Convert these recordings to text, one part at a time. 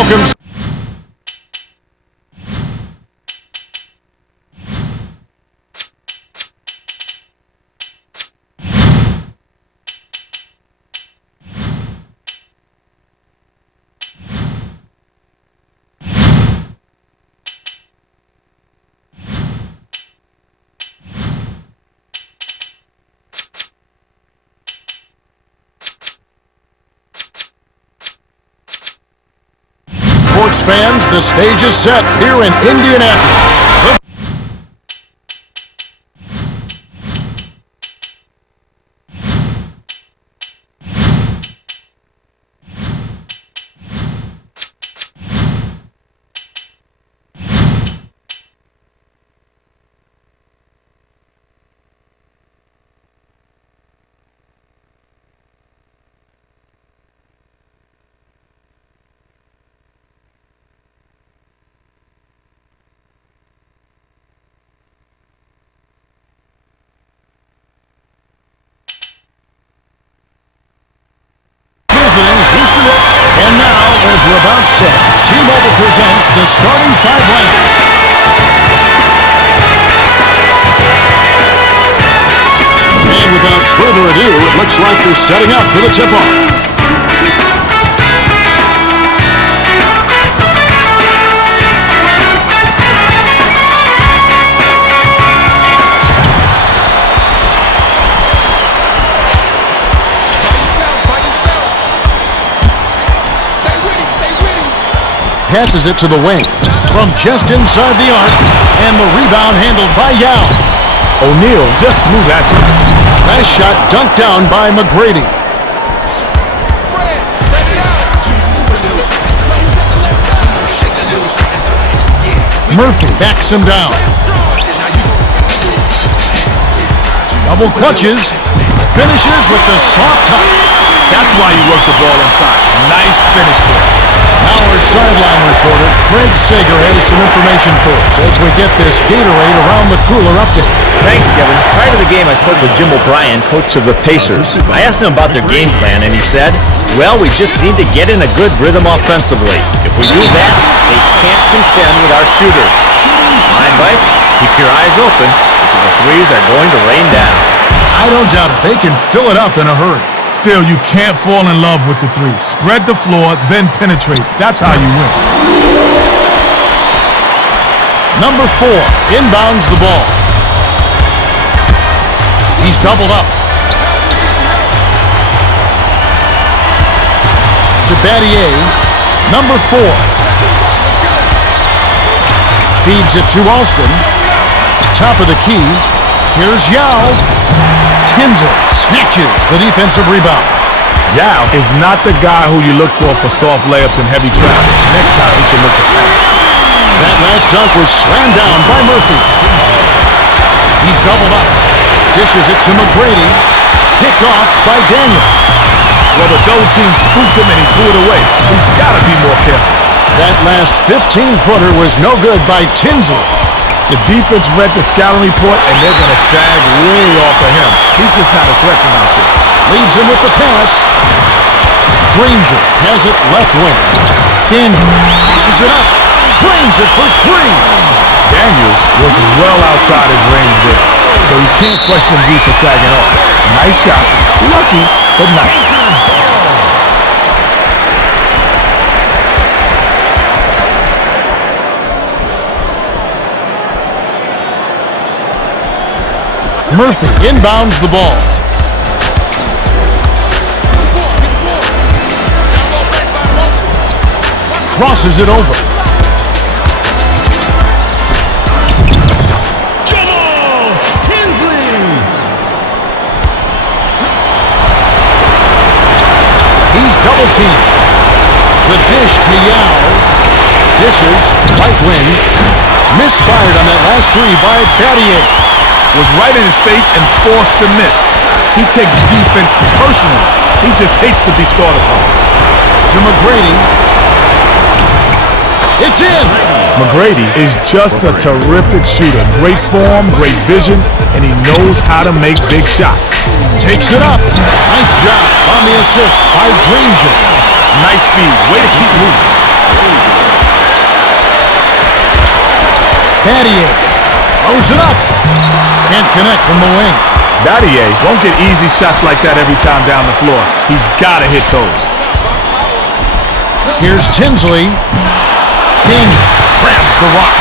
welcomes. Sports fans, the stage is set here in Indianapolis. And now, as we're about set, T-Mobile presents the starting 5 lineups. And without further ado, it looks like they're setting up for the tip-off. Passes it to the wing from just inside the arc, and the rebound handled by Yao. O'Neal just blew that shot. Nice shot dunked down by McGrady. Murphy backs him down. Double clutches, finishes with the soft touch. That's why you work the ball inside. Nice finish there. Now our sideline reporter, Craig Sager, has some information for us as we get this Gatorade around the cooler update. Thanks, Kevin. Prior to the game, I spoke with Jim O'Brien, coach of the Pacers. I asked him about their game plan, and he said, well, we just need to get in a good rhythm offensively. If we do that, they can't contend with our shooters. My advice, keep your eyes open, because the threes are going to rain down. I don't doubt it. They can fill it up in a hurry. Still, you can't fall in love with the three. Spread the floor, then penetrate. That's how you win. Number 4 inbounds the ball. He's doubled up. To Battier, number 4. Feeds it to Alston. Top of the key. Here's Yao. Tinsley snatches the defensive rebound. Yao is not the guy who you look for soft layups and heavy traffic. Next time, he should look to pass. That last dunk was slammed down by Murphy. He's doubled up. Dishes it to McGrady. Picked off by Daniels. Well, the double team spooked him and he threw it away. He's got to be more careful. That last 15-footer was no good by Tinsley. The defense read the scouting report, and they're going to sag way off of him. He's just not a threat from out there. Leads him with the pass. Granger has it left wing. Daniels tosses it up. Drains it for 3. Daniels was well outside his range there, so you can't question D for sagging off. Nice shot. Lucky, but nice. Murphy inbounds the ball. Crosses it over. Tinsley! He's double teamed. The dish to Yao. Dishes, right wing. Misfired on that last 3 by Battier. Was right in his face and forced to miss. He takes defense personally. He just hates to be scored upon. To McGrady. It's in! McGrady is just a terrific shooter. Great form, great vision, and he knows how to make big shots. Takes it up. Nice job on the assist by Granger. Nice speed. Way to keep moving. Battier throws it up. Can't connect from the wing. Battier won't get easy shots like that every time down the floor. He's got to hit those. Here's Tinsley. Daniel grabs the rock.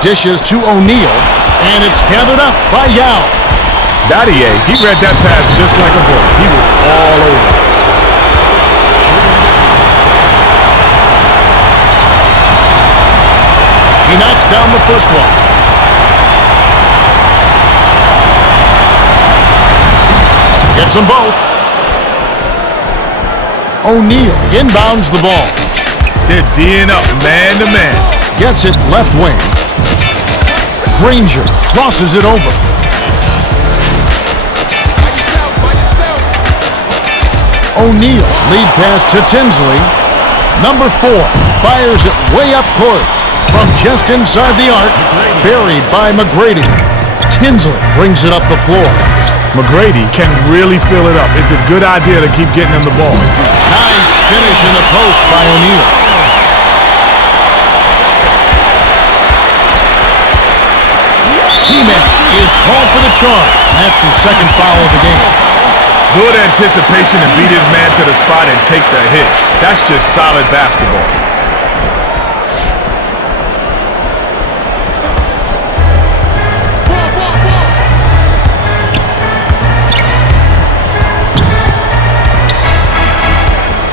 Dishes to O'Neal, and it's gathered up by Yao. Battier, he read that pass just like a book. He was all over. He knocks down the first one. Gets them both. O'Neal inbounds the ball. They're D'ing up man to man. Gets it left wing. Granger crosses it over. O'Neal lead pass to Tinsley. Number 4 fires it way up court. From just inside the arc, buried by McGrady. Tinsley brings it up the floor. McGrady can really fill it up. It's a good idea to keep getting him the ball. Nice finish in the post by O'Neal. T-Man is called for the charge. That's his second foul of the game. Good anticipation to beat his man to the spot and take the hit. That's just solid basketball.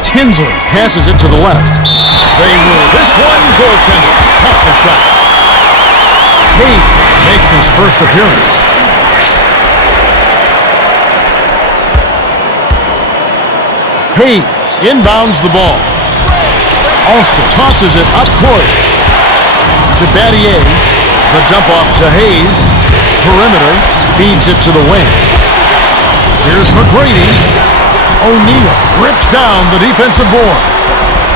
Tinsley passes it to the left. They rule this one goaltender. Cut the shot. Hayes makes his first appearance. Hayes inbounds the ball. Alston tosses it up court to Battier. The dump off to Hayes. Perimeter feeds it to the wing. Here's McGrady. O'Neal rips down the defensive board.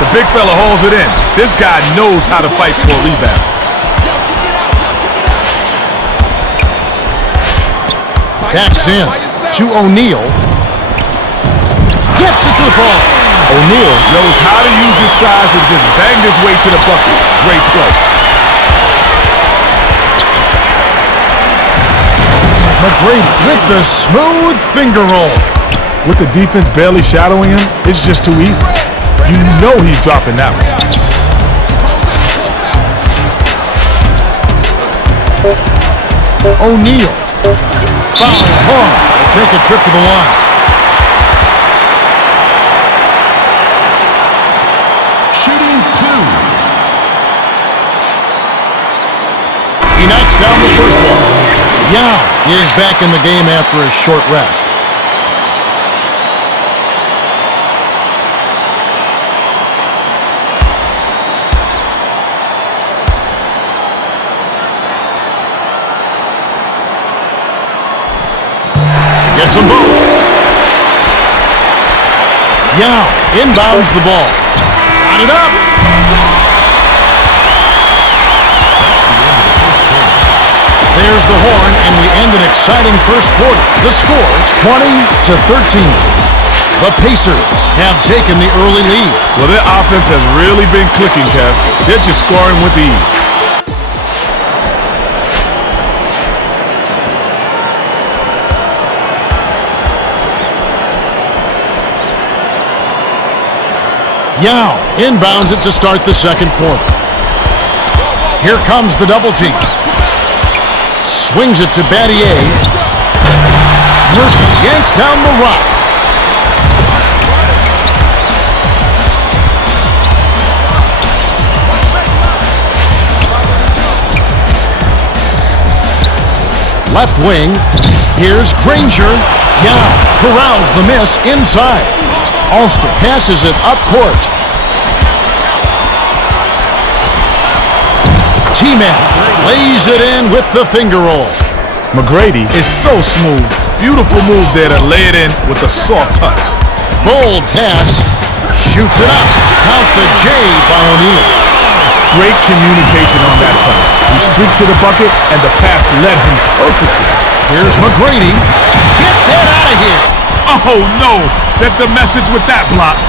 The big fella holds it in. This guy knows how to fight for a rebound. Backs in to O'Neal. Gets it to the ball. O'Neal knows how to use his size and just bang his way to the bucket. Great play. McGrady with the smooth finger roll. With the defense barely shadowing him, it's just too easy. You know he's dropping that one. O'Neal. Foul hard. Take a trip to the line. Shooting 2. He knocks down the first one. Yao is back in the game after a short rest. Gets them both. Yao inbounds the ball. Got it up. There's the horn, and we end an exciting first quarter. The score, 20-13. The Pacers have taken the early lead. Well, their offense has really been clicking, Kev. They're just scoring with ease. Yao inbounds it to start the second quarter. Here comes the double team. Swings it to Battier. Murphy yanks down the rock. Left wing. Here's Granger. Yao corrals the miss inside. Alston passes it up court. T-Man lays it in with the finger roll. McGrady is so smooth. Beautiful move there to lay it in with a soft touch. Bold pass. Shoots it up. Count the J by O'Neal. Great communication on that play. He streaked to the bucket, and the pass led him perfectly. Here's McGrady. Get that out of here. Oh, no. Sent the message with that block.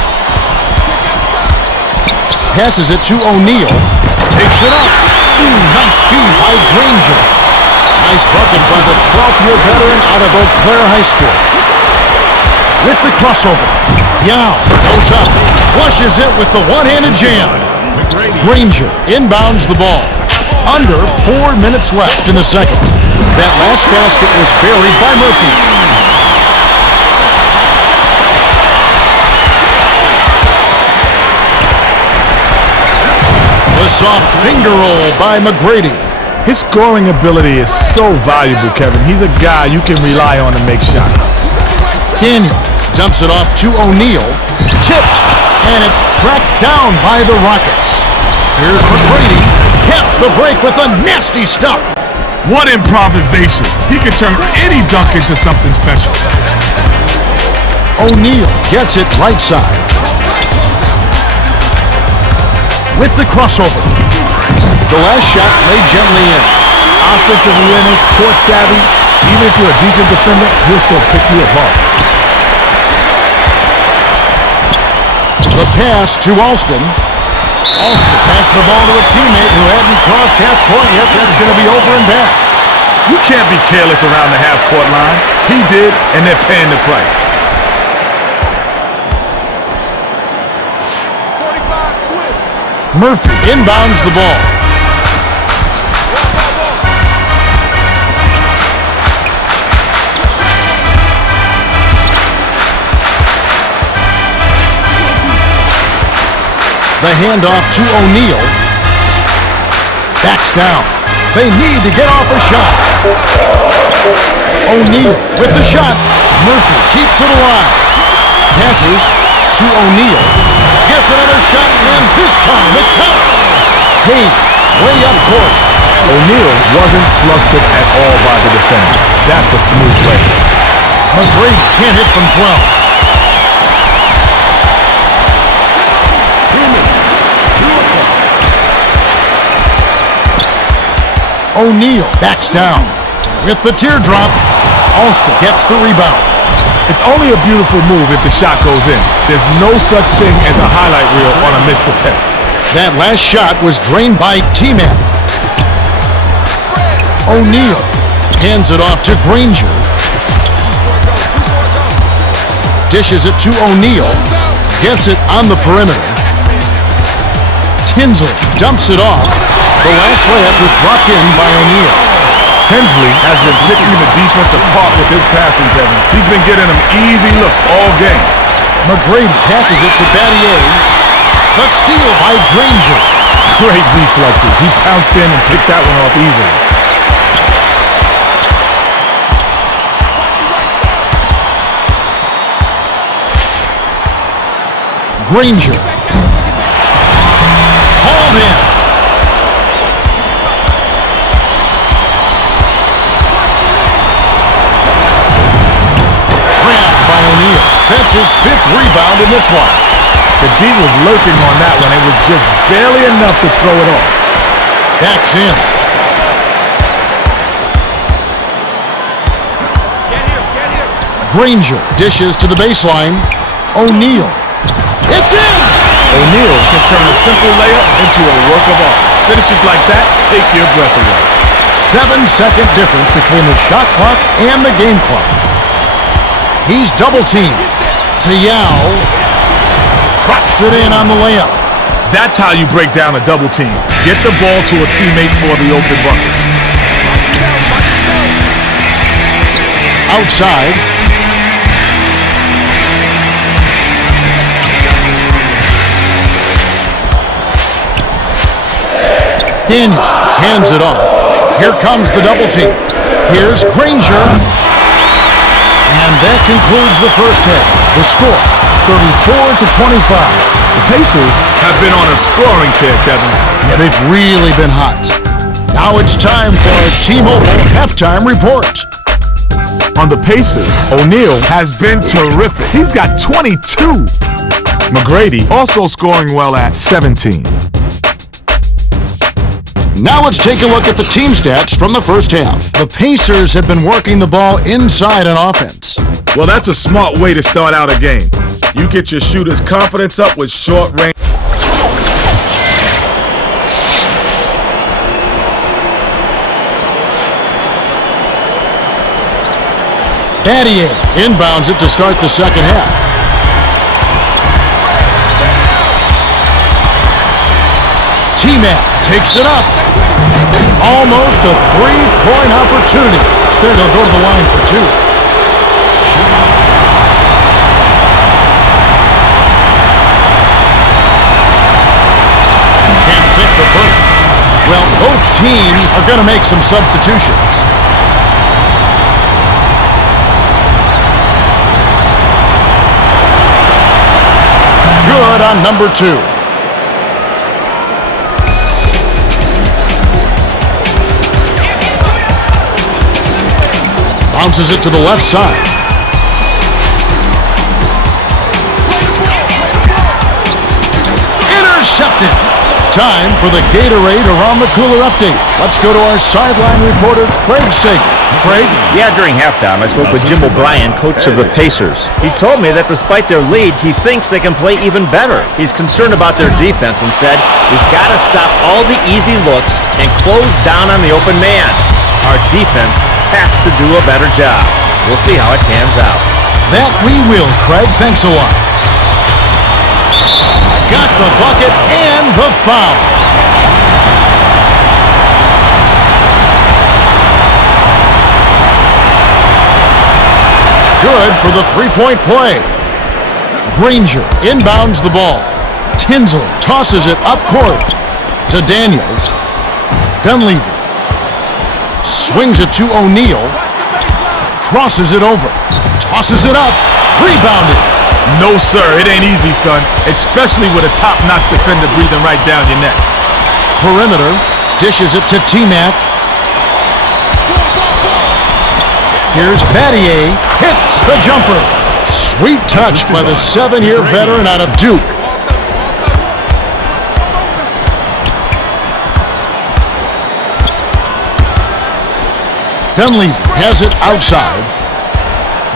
Passes it to O'Neal. Takes it up. Nice feed by Granger. Nice bucket by the 12th-year veteran out of Eau Claire High School. With the crossover. Yao goes up. Flushes it with the one-handed jam. Granger inbounds the ball. Under 4 minutes left in the second. That last basket was buried by Murphy. The soft finger roll by McGrady. His scoring ability is so valuable, Kevin. He's a guy you can rely on to make shots. Daniels dumps it off to O'Neal. Tipped, and it's tracked down by the Rockets. Here's McGrady. Caps the break with the nasty stuff. What improvisation. He can turn any dunk into something special. O'Neal gets it right side. With the crossover. The last shot laid gently in. Offensive awareness, court savvy. Even if you're a decent defender, he'll still pick you apart. The pass to Alston. Alston passed the ball to a teammate who hadn't crossed half court yet. That's going to be over and back. You can't be careless around the half-court line. He did, and they're paying the price. Murphy inbounds the ball. The handoff to O'Neal. Backs down. They need to get off a shot. O'Neal with the shot. Murphy keeps it alive. Passes to O'Neal. Gets another shot, and this time it counts. Hayes way up court. O'Neal wasn't flustered at all by the defender. That's a smooth play. McGrady can't hit from 12. O'Neal backs down. With the teardrop, Alston gets the rebound. It's only a beautiful move if the shot goes in. There's no such thing as a highlight reel on a missed attempt. That last shot was drained by T-Man. O'Neal hands it off to Granger. Dishes it to O'Neal. Gets it on the perimeter. Tinsley dumps it off. The last layup was dropped in by O'Neal. Tinsley has been picking the defense apart with his passing, Kevin. He's been getting them easy looks all game. McGrady passes it to Battier. The steal by Granger. Great reflexes. He pounced in and picked that one off easily. Granger. Hauled in. That's his 5th rebound in this one. The D was lurking on that one. It was just barely enough to throw it off. Backs in. Granger dishes to the baseline. O'Neal. It's in! O'Neal can turn a simple layup into a work of art. Finishes like that, take your breath away. 7-second difference between the shot clock and the game clock. He's double-teamed. To Yao. Drops it in on the layup. That's how you break down a double team. Get the ball to a teammate for the open bucket. Outside. Daniels hands it off. Here comes the double team. Here's Granger. And that concludes the first half. The score, 34-25. The Pacers have been on a scoring tear, Kevin. Yeah, they've really been hot. Now it's time for a T-Mobile halftime report. On the Pacers, O'Neal has been terrific. He's got 22. McGrady also scoring well at 17. Now let's take a look at the team stats from the first half. The Pacers have been working the ball inside on offense. Well, that's a smart way to start out a game. You get your shooters' confidence up with short range. Battier inbounds it to start the second half. T-Mac takes it up. Almost a three-point opportunity. Instead, he'll go to the line for two. Can't sink the first. Well, both teams are going to make some substitutions. Good on number two. Bounces it to the left side. Intercepted. Time for the Gatorade Around the Cooler update. Let's go to our sideline reporter, Craig Sager. Craig? Yeah, during halftime, I spoke with Jim O'Brien, coach of the Pacers. He told me that despite their lead, he thinks they can play even better. He's concerned about their defense and said, we've got to stop all the easy looks and close down on the open man. Our defense has to do a better job. We'll see how it pans out. That we will, Craig. Thanks a lot. Got the bucket and the foul. Good for the three-point play. Granger inbounds the ball. Tinsley tosses it up court to Daniels. Dunleavy swings it to O'Neal. Crosses it over. Tosses it up. Rebounded. No, sir, it ain't easy, son. Especially with a top-notch defender breathing right down your neck. Perimeter dishes it to T-Mac. Here's Battier. Hits the jumper. Sweet touch by the 7-year veteran out of Duke. Dunleavy has it outside.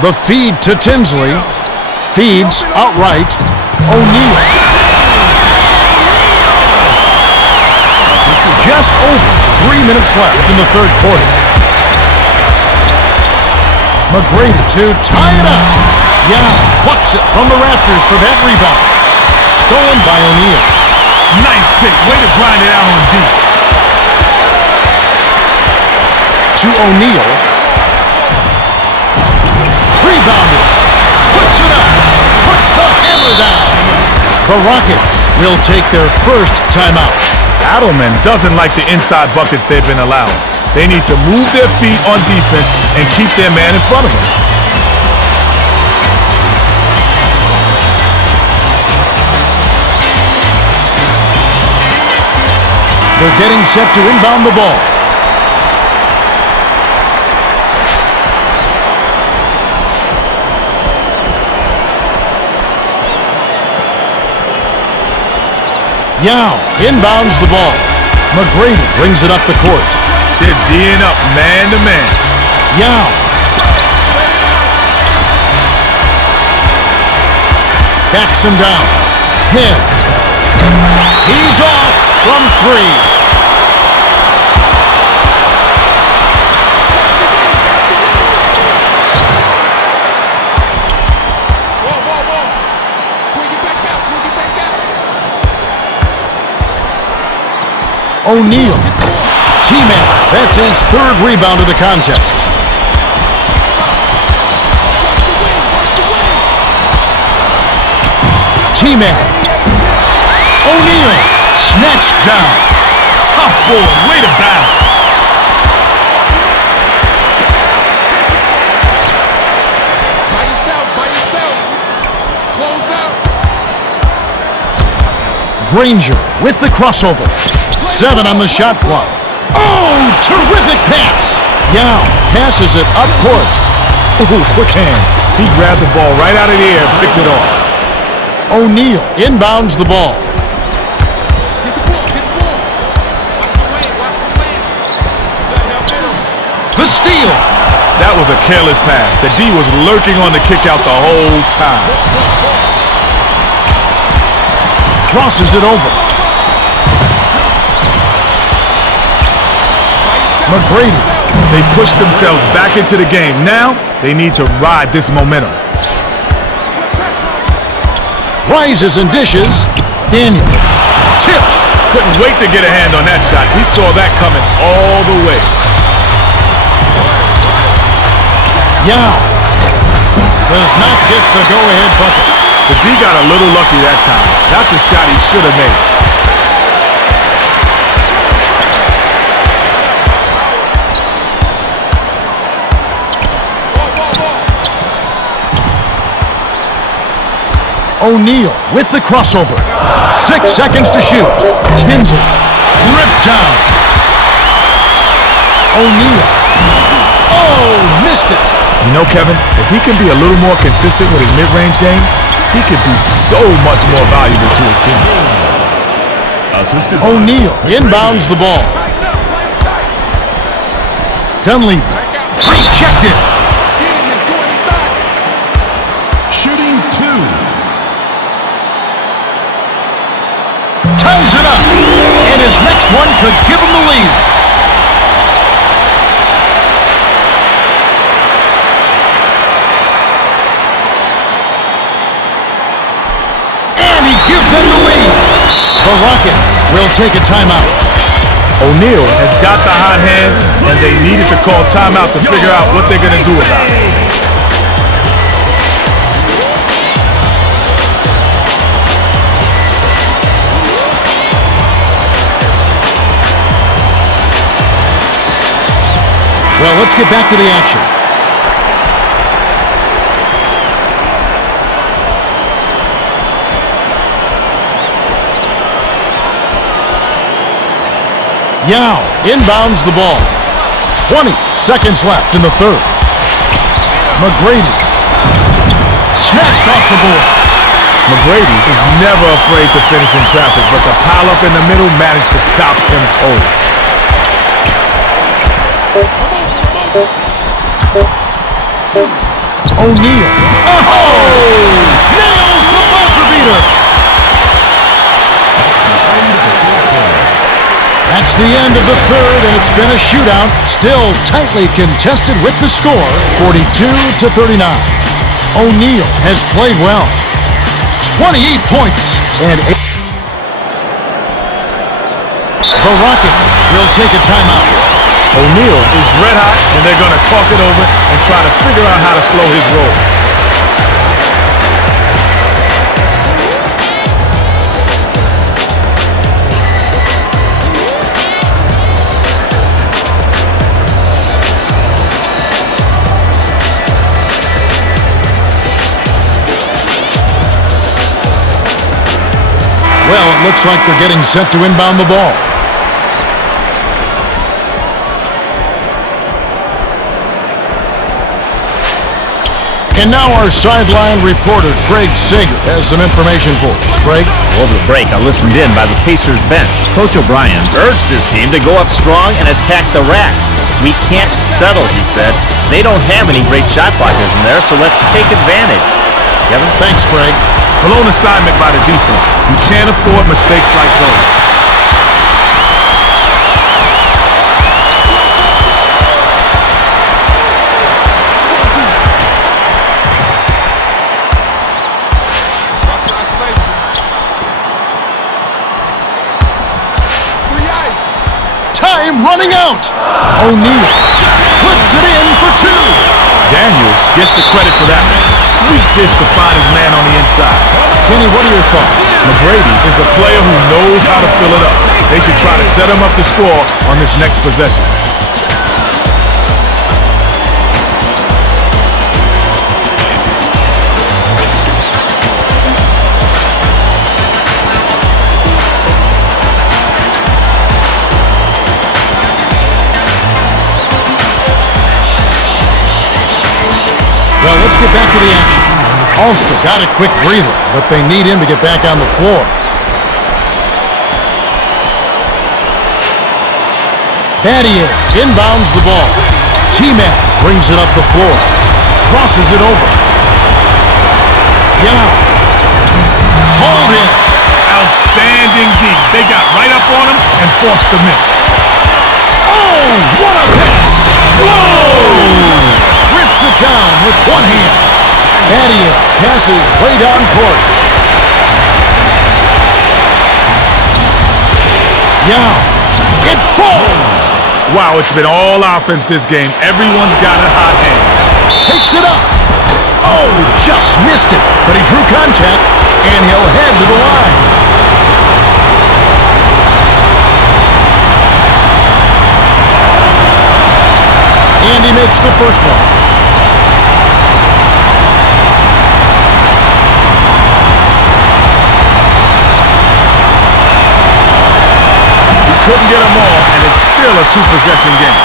The feed to Tinsley. Feeds outright. O'Neal. Just over 3 minutes left in the third quarter. McGrady to tie it up. Young plucks it from the rafters for that rebound. Stolen by O'Neal. Nice pick. Way to grind it out on D. To O'Neal. Rebounded. Puts it up. Puts the hammer down. The Rockets will take their first timeout. Adelman doesn't like the inside buckets they've been allowing. They need to move their feet on defense and keep their man in front of them. They're getting set to inbound the ball. Yao inbounds the ball. McGrady brings it up the court. They're D'ing up man to man. Yao. Backs him down. Him. He's off from three. O'Neal. T-Mac. That's his third rebound of the contest. T-Mac. O'Neal. Snatched down. Tough boy. Way to battle. By yourself. Close out. Granger with the crossover. 7 on the shot clock. Oh, terrific pass. Yao passes it up court. Ooh, quick hands. He grabbed the ball right out of the air and picked it off. O'Neal inbounds the ball. Get the ball. Watch the way. careless pass. The D was lurking on the kick out the whole time. Crosses it over. McGrady. They pushed themselves back into the game. Now, they need to ride this momentum. Rises and dishes. Daniel. Tipped. Couldn't wait to get a hand on that shot. He saw that coming all the way. Yao. Does not get the go-ahead bucket. The D got a little lucky that time. That's a shot he should have made. O'Neal with the crossover. 6 seconds to shoot. Tinsley ripped down. O'Neal. Oh, missed it. You know, Kevin, if he can be a little more consistent with his mid-range game, he could be so much more valuable to his team. O'Neal inbounds the ball. Dunleavy rejected. Shooting 2. Ties it up. And his next one could give him the lead. And he gives them the lead. The Rockets will take a timeout. O'Neal has got the hot hand, and they needed to call timeout to figure out what they're going to do about it. Well, let's get back to the action. Yao inbounds the ball. 20 seconds left in the third. McGrady snatched off the board. McGrady is never afraid to finish in traffic, but the pile-up in the middle managed to stop him cold. O'Neal. Oh! Nails the buzzer beater. That's the end of the third, and it's been a shootout. Still tightly contested with the score, 42-39. O'Neal has played well. 28 points and 8. The Rockets will take a timeout. O'Neal is red hot, and they're going to talk it over and try to figure out how to slow his roll. Well, it looks like they're getting set to inbound the ball. And now our sideline reporter, Craig Sager, has some information for us. Craig? Over the break, I listened in by the Pacers bench. Coach O'Brien urged his team to go up strong and attack the rack. We can't settle, he said. They don't have any great shot blockers in there, so let's take advantage. Kevin? Thanks, Craig. Blown assignment by the defense. You can't afford mistakes like those. Time running out. O'Neal puts it in for two. Daniels gets the credit for that. Sweet dish to find his man on the inside. Kenny, what are your thoughts? McGrady is a player who knows how to fill it up. They should try to set him up to score on this next possession. Well, let's get back to the action. Ulster got a quick breather, but they need him to get back on the floor. Battier inbounds the ball. T-Mac brings it up the floor. Crosses it over. Yao. Hold him. Outstanding D. They got right up on him and forced the miss. Oh, what a pass! Whoa! Rips it down with one hand. Adia passes way down court. Yao. It falls! Wow, it's been all offense this game. Everyone's got a hot hand. Takes it up. Oh, just missed it. But he drew contact, and he'll head to the line. And he makes the first one. Couldn't get them all, and it's still a two-possession game.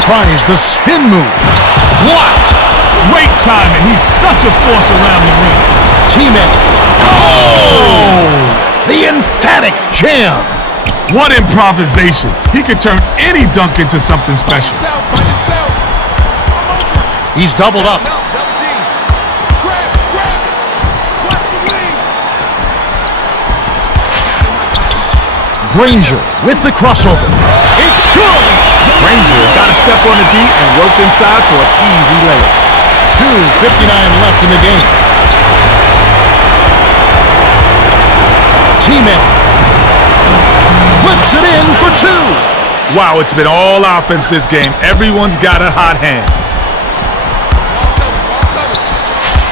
Tries the spin move. Blocked. Great timing. He's such a force around the rim. T-Mac. Oh! The emphatic jam. What improvisation. He could turn any dunk into something special. By yourself. He's doubled up. Grab. Watch the wing. Granger with the crossover. It's good! Granger got a step on the D and worked inside for an easy layup. 2:59 left in the game. T-Mac flips it in for two. Wow, it's been all offense this game. Everyone's got a hot hand. Ball covered.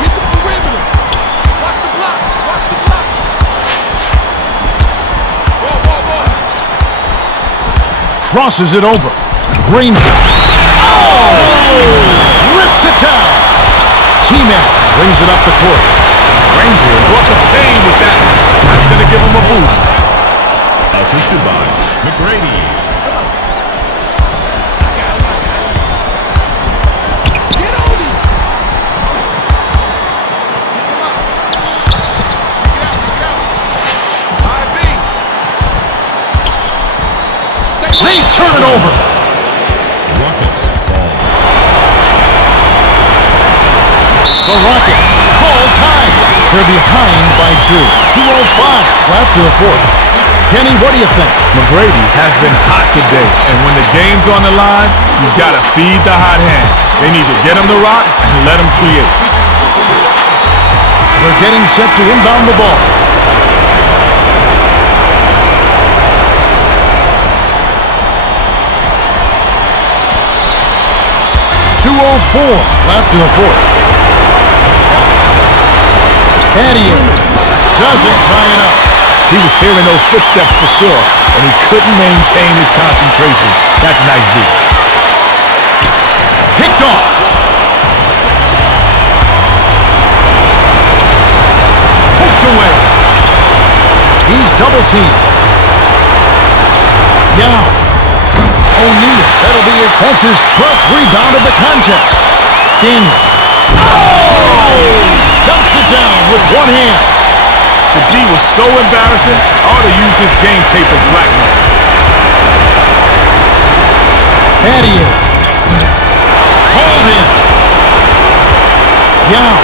Hit the perimeter. Watch the blocks. Ball. Crosses it over. Granger. Oh! Rips it down. T-Mac brings it up the court. Granger brought the pain with that one. That's going to give him a boost. Assisted by McGrady. Get on him. Pick him up. Kick it out. IV. They turn it over. Rockets ball. The Rockets call time. They're behind by 2. 2:05 left in the fourth. Kenny, what do you think? McGrady's has been hot today, and when the game's on the line, you gotta feed the hot hand. They need to get him the rock and let him create. They're getting set to inbound the ball. .204 left in the fourth. Adia doesn't tie it up. He was hearing those footsteps for sure, and he couldn't maintain his concentration. That's nice D. Picked off. Poked away. He's double teamed. Yao. O'Neal. That'll be that's his 12th rebound of the contest. Daniel. Oh! Dumps it down with one hand. The D was so embarrassing, I ought to use this game tape as blackmail. Adia. Hold him. Yao.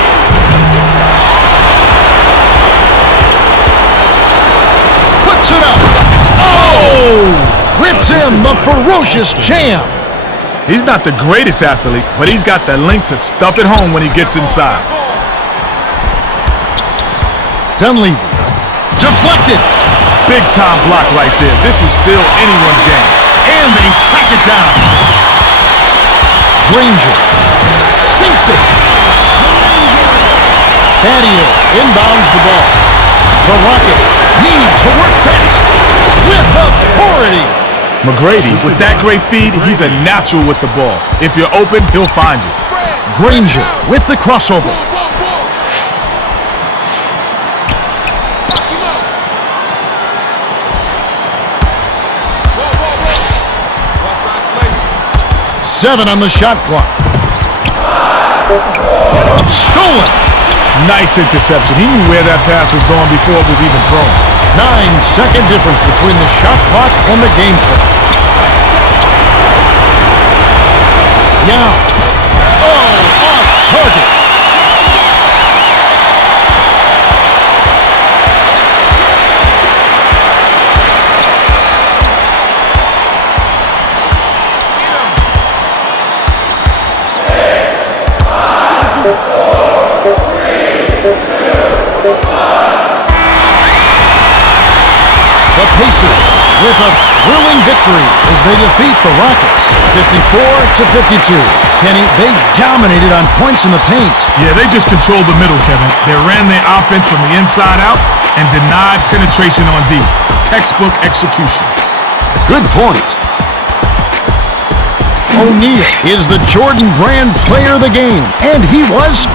Puts it up. Oh! Rips in the ferocious jam. He's not the greatest athlete, but he's got the length to stuff it home when he gets inside. Dunleavy. Deflected. Big time block right there. This is still anyone's game. And they track it down. Granger sinks it. Adia inbounds the ball. The Rockets need to work fast with authority. McGrady, with that great feed, he's a natural with the ball. If you're open, he'll find you. Granger with the crossover. Ball. Lock him up. Watch isolation. 7 on the shot clock. Stolen. Nice interception. He knew where that pass was going before it was even thrown. 9-second difference between the shot clock and the game clock. Now, off target. The Pacers with a thrilling victory as they defeat the Rockets 54-52. Kenny, they dominated on points in the paint. Yeah, they just controlled the middle, Kevin. They ran their offense from the inside out and denied penetration on D. Textbook execution. Good point. O'Neal is the Jordan Brand player of the game, and he was